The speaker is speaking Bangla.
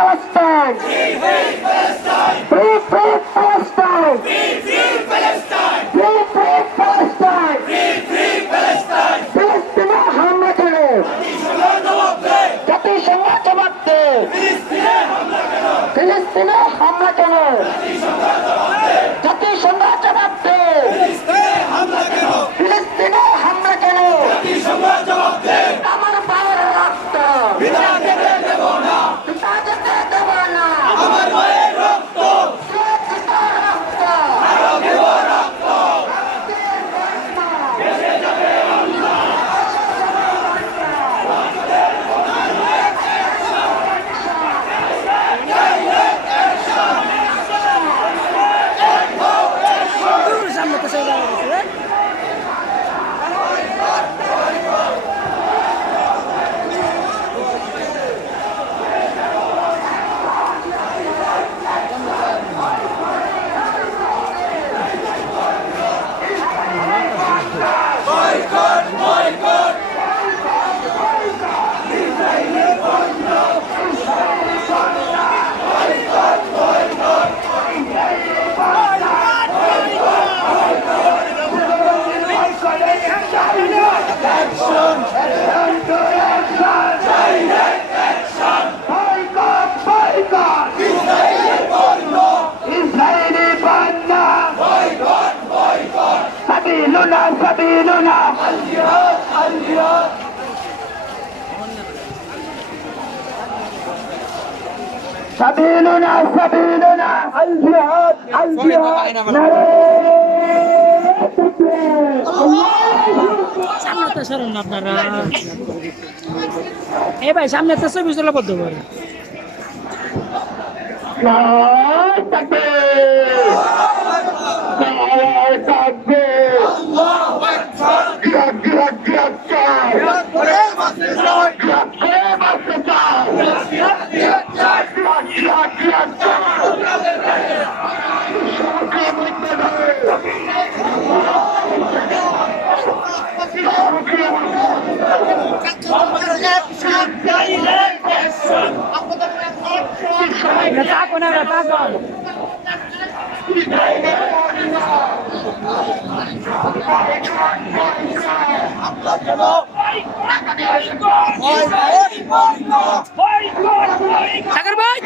Palestine! Free Palestine! Free Palestine! ফিলিস্তিনে হামলা কেন? জাতিসংঘ জবাব দে! ফিলিস্তিনে হামলা কেন? জাতিসংঘ জবাব দে! ফিলিস্তিনে হামলা কেন? আমার ভাইয়ের রক্ত পিতা যেতে দেব না। আমার ভাইয়ের রক্ত রক্ত আরো দেব রক্ত। দেশে যাবে আমরা। সামনে তো চলে গেছে। سبيلنا الجهاد الجهاد سبيلنا سبيلنا الجهاد الجهاد সামনে তো সরুন আপনারা। এই ভাই সামনে তো ছবি তোলা বদ্ধ করে। সাগর ভাই